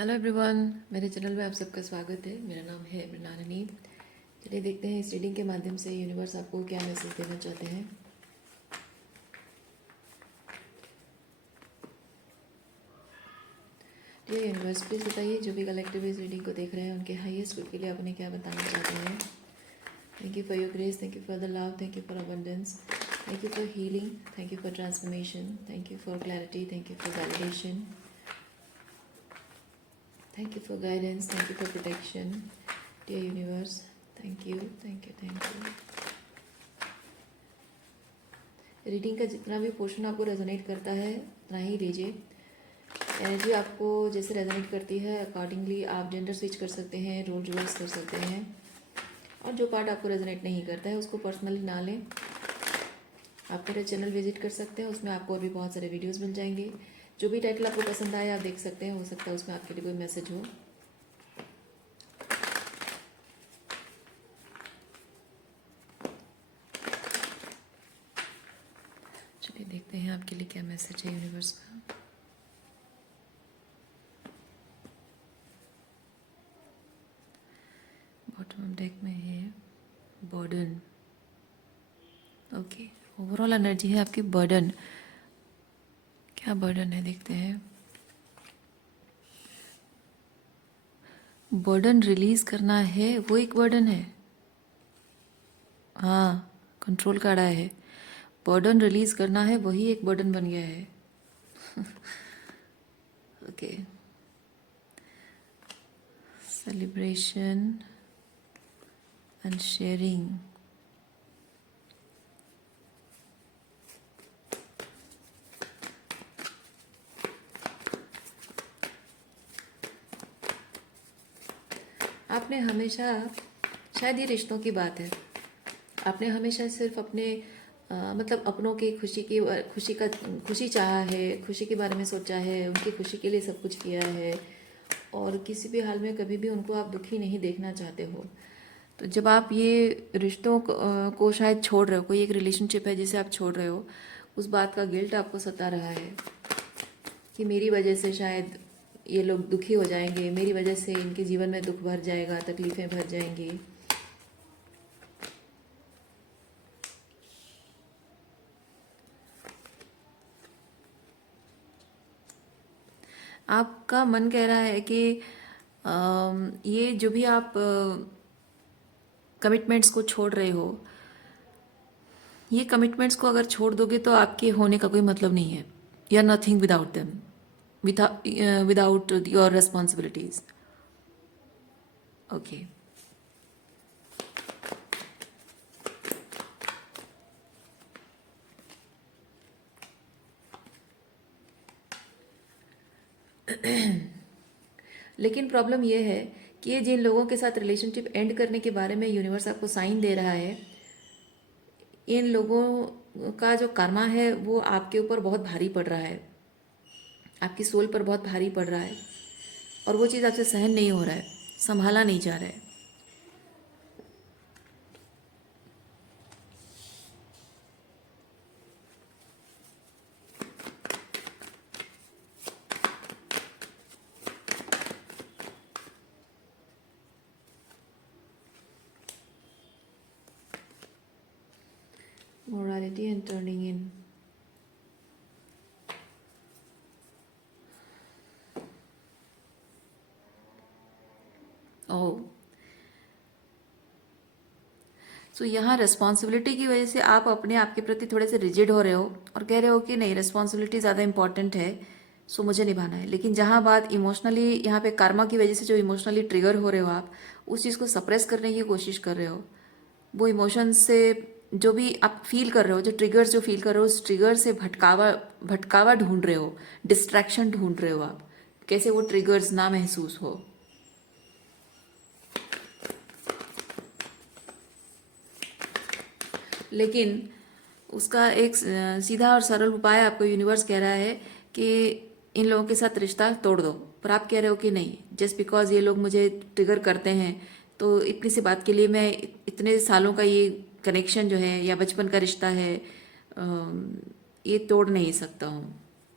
Hello everyone, मेरे channel में आप सबका स्वागत है। मेरा नाम है मृणालिनी। चलिए देखते हैं इस रीडिंग के माध्यम से यूनिवर्स आपको क्या मैसेज देना चाहते हैं। डियर यूनिवर्स, प्लीज़ बताइए जो भी कलेक्टिव इस रीडिंग को देख रहे हैं उनके हाईएस्ट गुड के लिए अपने क्या बताना चाहते हैं। Thank you for your grace, thank you for the love, thank you for abundance, thank you for healing, thank you for transformation, thank you for clarity, thank you for validation, thank you for guidance, thank you for protection. Dear universe, thank you, thank you, thank you. Reading का जितना भी portion आपको resonate करता है उतना ही लीजिए। Energy आपको जैसे रेजोनेट करती है अकॉर्डिंगली आप जेंडर स्विच कर सकते हैं, रोल रिवर्स कर सकते हैं। और जो पार्ट आपको रेजोनेट नहीं करता है उसको पर्सनली ना लें। आप मेरा चैनल विजिट कर सकते हैं, उसमें आपको और भी बहुत सारे वीडियोस मिल जाएंगे। जो भी टाइटल आपको पसंद आए आप देख सकते हैं, हो सकता है उसमें आपके लिए कोई मैसेज हो। चलिए देखते हैं आपके लिए क्या मैसेज है यूनिवर्स का। बॉटम डेक में है बर्डन। ओके, ओवरऑल एनर्जी है आपकी बर्डन। क्या बर्डन है देखते हैं। बर्डन रिलीज करना है, वो एक बर्डन है। हाँ, कंट्रोल कार्ड आया है। बर्डन रिलीज करना है, वही एक बर्डन बन गया है। Okay, celebration and sharing. आपने हमेशा, शायद ये रिश्तों की बात है, आपने हमेशा सिर्फ अपने मतलब अपनों की खुशी चाहा है, खुशी के बारे में सोचा है, उनकी खुशी के लिए सब कुछ किया है और किसी भी हाल में कभी भी उनको आप दुखी नहीं देखना चाहते हो। तो जब आप ये रिश्तों को शायद छोड़ रहे हो, कोई एक रिलेशनशिप है जिसे आप छोड़ रहे हो, उस बात का गिल्ट आपको सता रहा है कि मेरी वजह से शायद ये लोग दुखी हो जाएंगे, मेरी वजह से इनके जीवन में दुख भर जाएगा, तकलीफ़ें भर जाएंगी। आपका मन कह रहा है कि ये जो भी आप कमिटमेंट्स को छोड़ रहे हो, ये कमिटमेंट्स को अगर छोड़ दोगे तो आपके होने का कोई मतलब नहीं है। You are nothing without them, without your responsibilities. Okay, लेकिन प्रॉब्लम ये है कि ये जिन लोगों के साथ रिलेशनशिप एंड करने के बारे में यूनिवर्स आपको साइन दे रहा है, इन लोगों का जो कर्मा है वो आपके ऊपर बहुत भारी पड़ रहा है, आपकी सोल पर बहुत भारी पड़ रहा है और वो चीज़ आपसे सहन नहीं हो रहा है, संभाला नहीं जा रहा है। Morality and turning in. ओह, सो यहाँ रिस्पॉन्सिबिलिटी की वजह से आप अपने आप के प्रति थोड़े से रिजिड हो रहे हो और कह रहे हो कि नहीं, रिस्पॉन्सिबिलिटी ज़्यादा इंपॉर्टेंट है, सो मुझे निभाना है। लेकिन जहाँ बात इमोशनली, यहाँ पे कर्मा की वजह से जो इमोशनली ट्रिगर हो रहे हो आप, उस चीज़ को सप्रेस करने की कोशिश कर रहे हो। वो इमोशंस से जो भी आप फील कर रहे हो, जो ट्रिगर्स जो फील कर रहे हो, उस ट्रिगर से भटकावा भटकावा ढूंढ रहे हो, डिस्ट्रैक्शन ढूंढ रहे हो आप, कैसे वो ट्रिगर्स ना महसूस हो। लेकिन उसका एक सीधा और सरल उपाय आपको यूनिवर्स कह रहा है कि इन लोगों के साथ रिश्ता तोड़ दो, पर आप कह रहे हो कि नहीं, जस्ट बिकॉज ये लोग मुझे ट्रिगर करते हैं तो इतनी सी बात के लिए मैं इतने सालों का ये कनेक्शन जो है या बचपन का रिश्ता है, ये तोड़ नहीं सकता हूँ।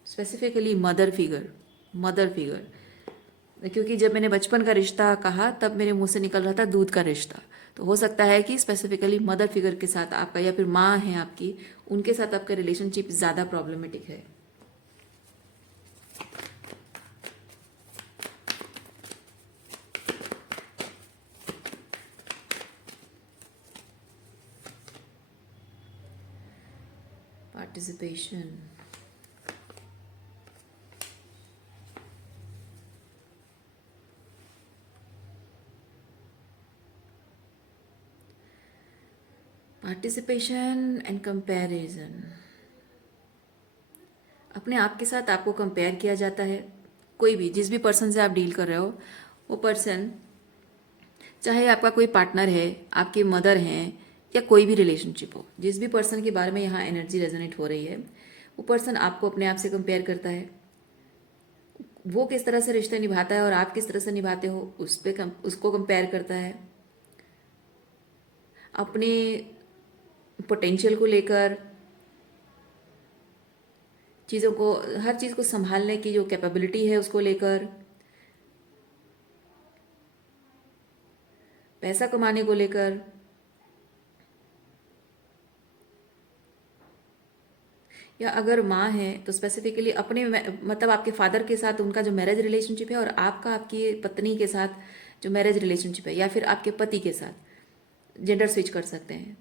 Specifically mother figure, mother figure क्योंकि जब मैंने बचपन का रिश्ता कहा तब मेरे मुंह से निकल रहा था दूध का रिश्ता। तो हो सकता है कि स्पेसिफिकली मदर फिगर के साथ आपका, या फिर माँ है आपकी, उनके साथ आपका रिलेशनशिप ज़्यादा प्रॉब्लमेटिक है। Participation, participation and comparison. अपने आप के साथ आपको कंपेयर किया जाता है। कोई भी, जिस भी पर्सन से आप डील कर रहे हो, वो पर्सन, चाहे आपका कोई पार्टनर है, आपकी मदर हैं, या कोई भी रिलेशनशिप हो, जिस भी पर्सन के बारे में यहाँ एनर्जी रेजोनेट हो रही है, वो पर्सन आपको अपने आप से कंपेयर करता है। वो किस तरह से रिश्ते निभाता है और आप किस तरह से निभाते हो, उसको कंपेयर करता है। अपने पोटेंशियल को लेकर, चीज़ों को, हर चीज़ को संभालने की जो कैपेबिलिटी है उसको लेकर, पैसा कमाने को लेकर, या अगर माँ है तो स्पेसिफिकली अपने मतलब आपके फादर के साथ उनका जो मैरिज रिलेशनशिप है, और आपका आपकी पत्नी के साथ जो मैरिज रिलेशनशिप है, या फिर आपके पति के साथ, जेंडर स्विच कर सकते हैं।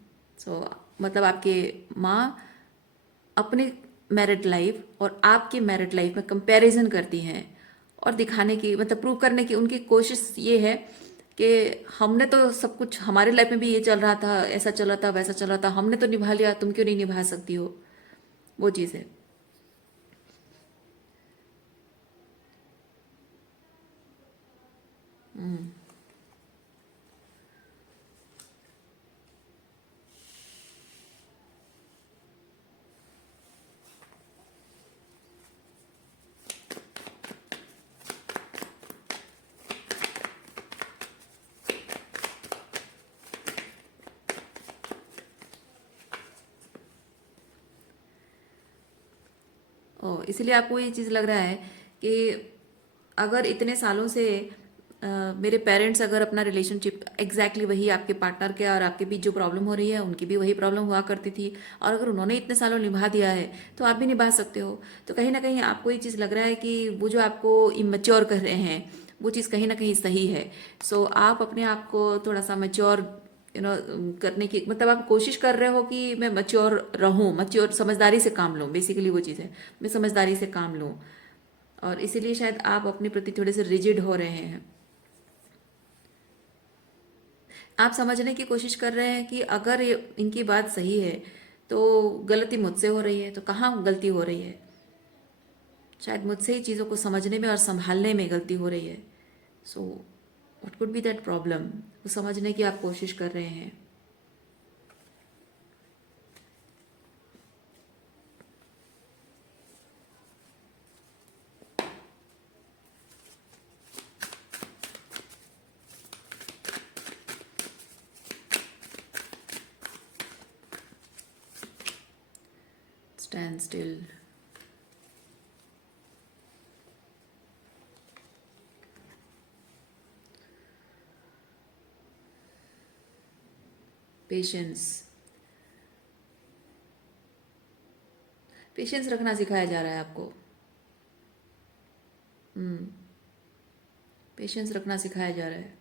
मतलब आपके माँ अपने मैरिड लाइफ और आपकी मैरिड लाइफ में कंपैरिजन करती हैं, और दिखाने की, मतलब प्रूव करने की उनकी कोशिश ये है कि हमने तो सब कुछ, हमारे लाइफ में भी ये चल रहा था, ऐसा चला था, वैसा चला था, हमने तो निभा लिया, तुम क्यों नहीं निभा सकती हो। वो चीज़ है। इसलिए आपको ये चीज़ लग रहा है कि अगर इतने सालों से मेरे पेरेंट्स अगर अपना रिलेशनशिप एग्जैक्टली वही, आपके पार्टनर के और आपके बीच जो प्रॉब्लम हो रही है उनकी भी वही प्रॉब्लम हुआ करती थी, और अगर उन्होंने इतने सालों निभा दिया है तो आप भी निभा सकते हो। तो कहीं ना कहीं आपको ये चीज़ लग रहा है कि वो जो आपको इमेच्योर कर रहे हैं वो चीज़ कहीं ना कहीं सही है। आप अपने आप को थोड़ा सा मेच्योर करने की, मतलब आप कोशिश कर रहे हो कि मैं मच्योर रहूं, मच्योर समझदारी से काम लूं, बेसिकली वो चीज़ है, मैं समझदारी से काम लूं। और इसीलिए शायद आप अपने प्रति थोड़े से रिजिड हो रहे हैं। आप समझने की कोशिश कर रहे हैं कि अगर ये इनकी बात सही है तो गलती मुझसे हो रही है, तो कहाँ गलती हो रही है। शायद मुझसे ही चीज़ों को समझने में और संभालने में गलती हो रही है। So what could be that problem, वो समझने की आप कोशिश कर रहे हैं। स्टैंड स्टिल, पेशेंस, पेशेंस रखना सिखाया जा रहा है आपको। पेशेंस रखना सिखाया जा रहा है।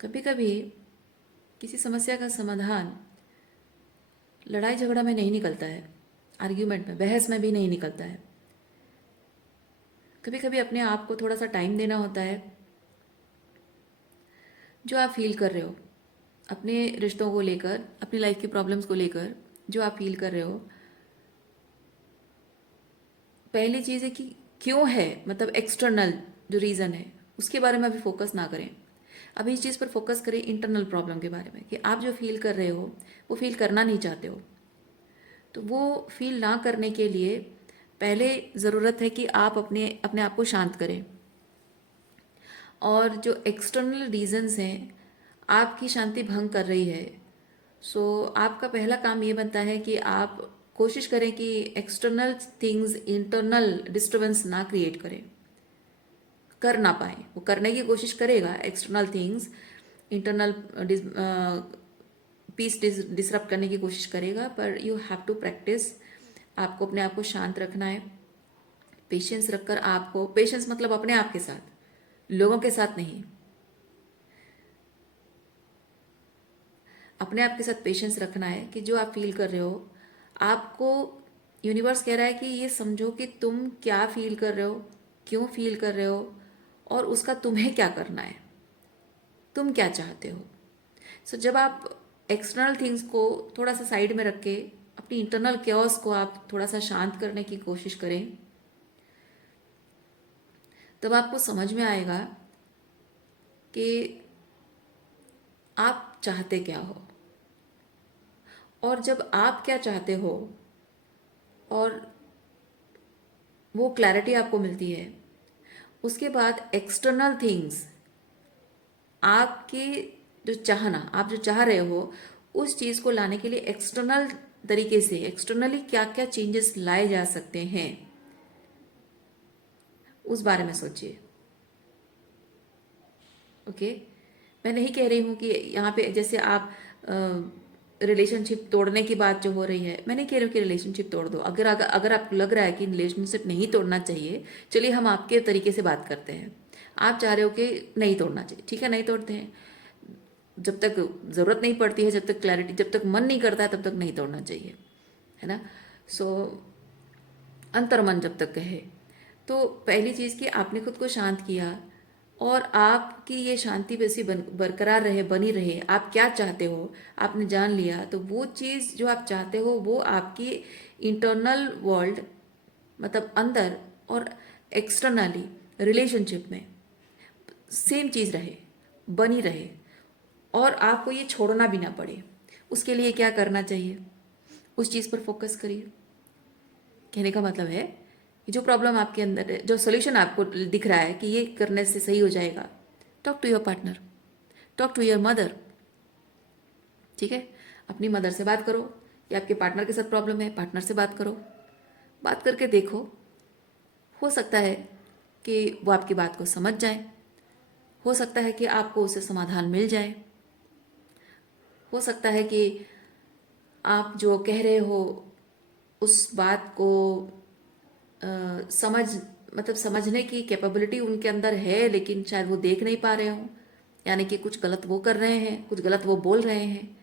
कभी कभी किसी समस्या का समाधान लड़ाई झगड़ा में नहीं निकलता है, आर्ग्यूमेंट में, बहस में भी नहीं निकलता है। कभी कभी अपने आप को थोड़ा सा टाइम देना होता है। जो आप फील कर रहे हो अपने रिश्तों को लेकर, अपनी लाइफ की प्रॉब्लम्स को लेकर, जो आप फील कर रहे हो, पहली चीज़ है कि क्यों है, मतलब एक्सटर्नल जो रीज़न है उसके बारे में अभी फोकस ना करें। अभी इस चीज़ पर फोकस करें, इंटरनल प्रॉब्लम के बारे में, कि आप जो फील कर रहे हो वो फील करना नहीं चाहते हो। तो वो फील ना करने के लिए पहले ज़रूरत है कि आप अपने अपने आप को शांत करें। और जो एक्सटर्नल रीजंस हैं आपकी शांति भंग कर रही है, सो आपका पहला काम ये बनता है कि आप कोशिश करें कि एक्सटर्नल थिंग्स इंटरनल डिस्टरबेंस ना क्रिएट करें, कर ना पाए। वो करने की कोशिश करेगा, external things internal peace disrupt करने की कोशिश करेगा, पर यू हैव टू प्रैक्टिस। आपको अपने आप को शांत रखना है, पेशेंस रखकर आपको, पेशेंस मतलब अपने आप के साथ, लोगों के साथ नहीं, अपने आप के साथ पेशेंस रखना है कि जो आप फील कर रहे हो, आपको यूनिवर्स कह रहा है कि ये समझो कि तुम क्या फील कर रहे हो, क्यों फील कर रहे हो, और उसका तुम्हें क्या करना है, तुम क्या चाहते हो। सो जब आप एक्सटर्नल थिंग्स को थोड़ा सा साइड में रख के अपनी इंटरनल क्योस को आप थोड़ा सा शांत करने की कोशिश करें, तब आपको समझ में आएगा कि आप चाहते क्या हो। और जब आप क्या चाहते हो और वो क्लैरिटी आपको मिलती है, उसके बाद एक्सटर्नल थिंग्स आपके जो चाहना, आप जो चाह रहे हो उस चीज़ को लाने के लिए एक्सटर्नल तरीके से, एक्सटर्नली क्या क्या चेंजेस लाए जा सकते हैं, उस बारे में सोचिए। ओके, मैं नहीं कह रही हूँ कि यहाँ पे जैसे आप रिलेशनशिप तोड़ने की बात जो हो रही है, मैं नहीं कह रही हूँ कि रिलेशनशिप तोड़ दो। अगर आपको लग रहा है कि रिलेशनशिप नहीं तोड़ना चाहिए, चलिए हम आपके तरीके से बात करते हैं। आप चाह रहे हो कि नहीं तोड़ना चाहिए, ठीक है, नहीं तोड़ते हैं। जब तक ज़रूरत नहीं पड़ती है, जब तक क्लैरिटी, जब तक मन नहीं करता है, तब तक नहीं तोड़ना चाहिए, है ना। सो अंतर्मन जब तक कहे, तो पहली चीज़ कि आपने खुद को शांत किया और आपकी ये शांति वैसी बरकरार रहे, बनी रहे। आप क्या चाहते हो आपने जान लिया, तो वो चीज़ जो आप चाहते हो वो आपकी इंटरनल वर्ल्ड, मतलब अंदर और एक्सटर्नली रिलेशनशिप में सेम चीज़ रहे, बनी रहे, और आपको ये छोड़ना भी ना पड़े। उसके लिए क्या करना चाहिए, उस चीज़ पर फोकस करिए। कहने का मतलब है कि जो प्रॉब्लम आपके अंदर है, जो सोल्यूशन आपको दिख रहा है कि ये करने से सही हो जाएगा, talk to your partner, talk to your mother. ठीक है, अपनी मदर से बात करो, या आपके पार्टनर के साथ प्रॉब्लम है, पार्टनर से बात करो। बात करके देखो, हो सकता है कि वो आपकी बात को समझ जाए, हो सकता है कि आपको उसे समाधान मिल जाए, हो सकता है कि आप जो कह रहे हो उस बात को समझ, मतलब समझने की कैपेबिलिटी उनके अंदर है, लेकिन शायद वो देख नहीं पा रहे हों, यानी कि कुछ गलत वो कर रहे हैं, कुछ गलत वो बोल रहे हैं।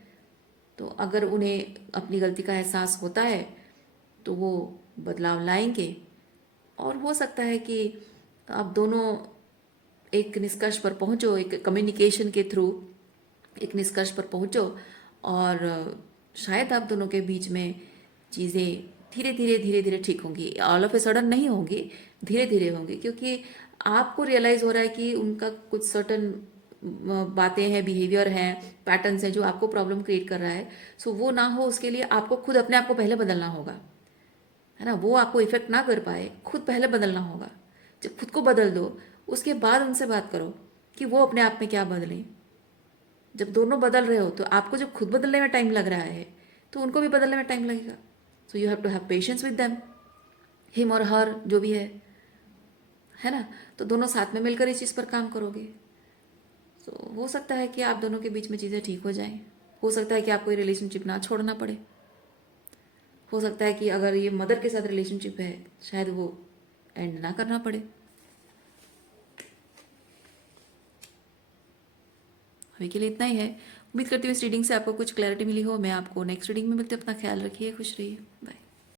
तो अगर उन्हें अपनी गलती का एहसास होता है तो वो बदलाव लाएंगे, और हो सकता है कि आप दोनों एक निष्कर्ष पर पहुंचो, एक कम्युनिकेशन के थ्रू एक निष्कर्ष पर पहुंचो, और शायद आप दोनों के बीच में चीज़ें धीरे धीरे ठीक होंगी। ऑल ऑफ ए सडन नहीं होंगी, धीरे धीरे होंगी, क्योंकि आपको रियलाइज़ हो रहा है कि उनका कुछ सर्टन बातें हैं, बिहेवियर हैं, पैटर्न्स हैं जो आपको प्रॉब्लम क्रिएट कर रहा है। सो वो ना हो, उसके लिए आपको खुद अपने आप को पहले बदलना होगा, है ना। वो आपको इफेक्ट ना कर पाए, खुद पहले बदलना होगा। जब खुद को बदल दो, उसके बाद उनसे बात करो कि वो अपने आप में क्या बदलें। जब दोनों बदल रहे हो, तो आपको जब खुद बदलने में टाइम लग रहा है, तो उनको भी बदलने में टाइम लगेगा। So you have to have patience with them, him और हर जो भी है ना। तो दोनों साथ में मिलकर इस चीज़ पर काम करोगे, तो हो सकता है कि आप दोनों के बीच में चीज़ें ठीक हो जाएं। हो सकता है कि आपको ये रिलेशनशिप ना छोड़ना पड़े। हो सकता है कि अगर ये मदर के साथ रिलेशनशिप है, शायद वो एंड ना करना पड़े। अभी के लिए इतना ही है। उम्मीद करती हूँ इस रीडिंग से आपको कुछ क्लैरिटी मिली हो। मैं आपको नेक्स्ट रीडिंग में मिलती हूँ। अपना ख्याल रखिए, खुश रहिए, बाय।